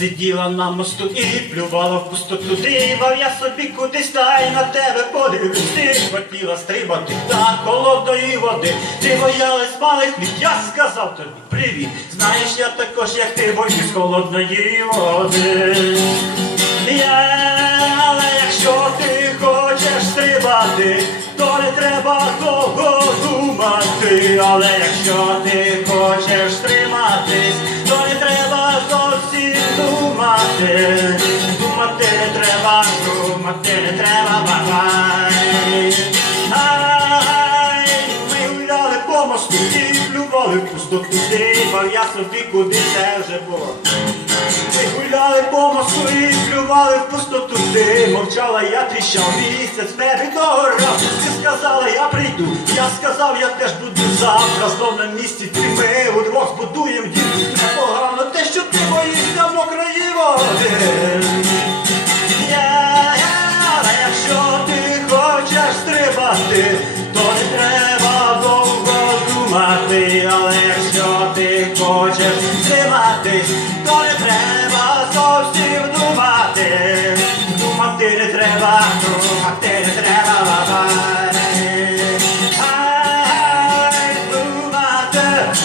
сиділа на мосту і плювала в пустоту. Дивав я собі кудись та й на тебе подивлюсь. Ти хотіла стрибати та холодної води. Ти боялась малих від, я сказав тобі привіт. Знаєш, я також, як ти боюсь холодної води. Я, але якщо ти хочеш стрибати, то не треба довго думати. Але якщо ти хочеш триматись, думати. Думати не треба, думати не треба, бабай. Ай, ми гуляли по мосту і плювали в пустоту. Дивав я собі, куди це вже було. Ми гуляли по мосту і плювали в пустоту. Ти мовчала, я тріщав місяць тебе догорав. Ти сказала, я прийду. Я сказав, я теж буду завтра. Знов на місці ти ми удвох збудуєм дім. Непогано один. Якщо ти хочеш стрибати, то не треба довго думати, але якщо ти хочеш стрибати, то не треба зовсім думати. Думати не треба, думати не треба бабай.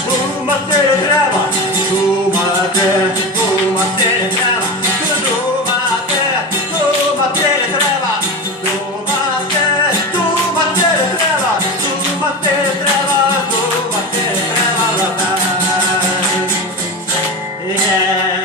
Думати, треба, думати. Yeah.